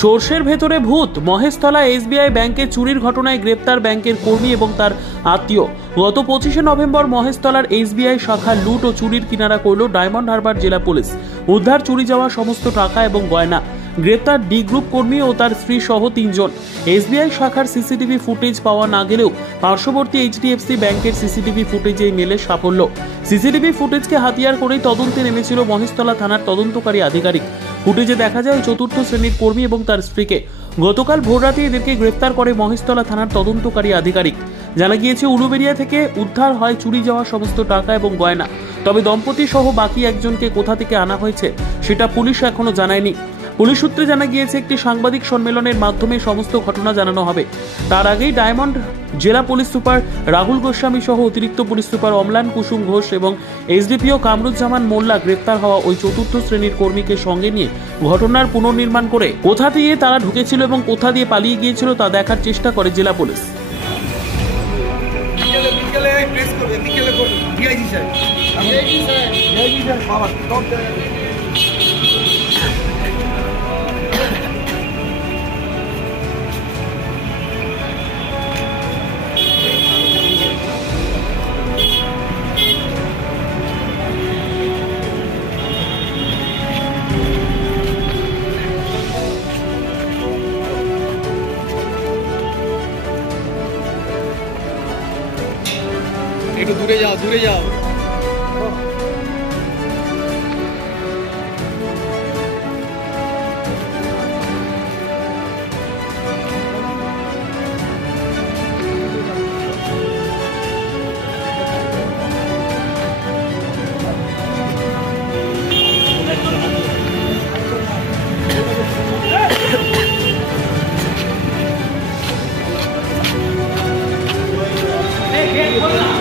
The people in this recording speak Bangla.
সর্ষের ভেতরে ভূত। মহেশতলা এসবিআই ব্যাংকে চুরির ঘটনায় গ্রেপ্তার ব্যাংকের কর্মী এবং তার আত্মীয়। গত 25শে নভেম্বর মহেশতলার এসবিআই শাখা লুট ও চুরির কিনারা করল ডায়মন্ড হারবার জেলা পুলিশ। উদ্ধার চুরি যাওয়া সমস্ত টাকা এবং গয়না। গ্রেপ্তার ডি গ্রুপ কর্মী ও তার স্ত্রী সহ 3 জন। এসবিআই শাখার সিসিটিভি ফুটেজ পাওয়া না গেলেও পার্শ্ববর্তী এইচডিএফসি ব্যাংকের সিসিটিভি ফুটেজেই মেলে সাফল্য। সিসিটিভি ফুটেজকে হাতিয়ার করেই তদন্তে নেমেছিল মহেশতলা থানার তদন্তকারী আধিকারিক। ফুটেজে দেখা যায় চতুর্থ শ্রেণীর কর্মী এবং তার স্ত্রীকে। গতকাল ভোররাতে এদেরকে গ্রেপ্তার করে মহেশতলা থানার তদন্তকারী আধিকারিক। জানা গিয়েছে উলুবেড়িয়া থেকে উদ্ধার হয় চুরি যাওয়া সমস্ত টাকা এবং গয়না। তবে দম্পতি সহ বাকি একজনকে কোথা থেকে আনা হয়েছে সেটা পুলিশ এখনো জানায়নি। পুলিশ সূত্রে জানা গিয়েছে একটি সাংবাদিক সম্মেলনের মাধ্যমে সমস্ত ঘটনা জানানো হবে। তার আগেই ডায়মন্ড জেলা পুলিশ সুপার রাহুল গোস্বামী সহ অতিরিক্ত পুলিশ সুপার অম্লান কুসুম ঘোষ এবং এসডিপিও কামরুজ্জামান মোল্লা গ্রেপ্তার হওয়া ওই চতুর্থ শ্রেণীর কর্মীকে সঙ্গে নিয়ে ঘটনার পুনর্নির্মাণ করে কোথা দিয়ে তারা ঢুকেছিল এবং কোথা দিয়ে পালিয়ে গিয়েছিল তা দেখার চেষ্টা করে জেলা পুলিশ। একটু দূরে যাও, দূরে যাও। Hey,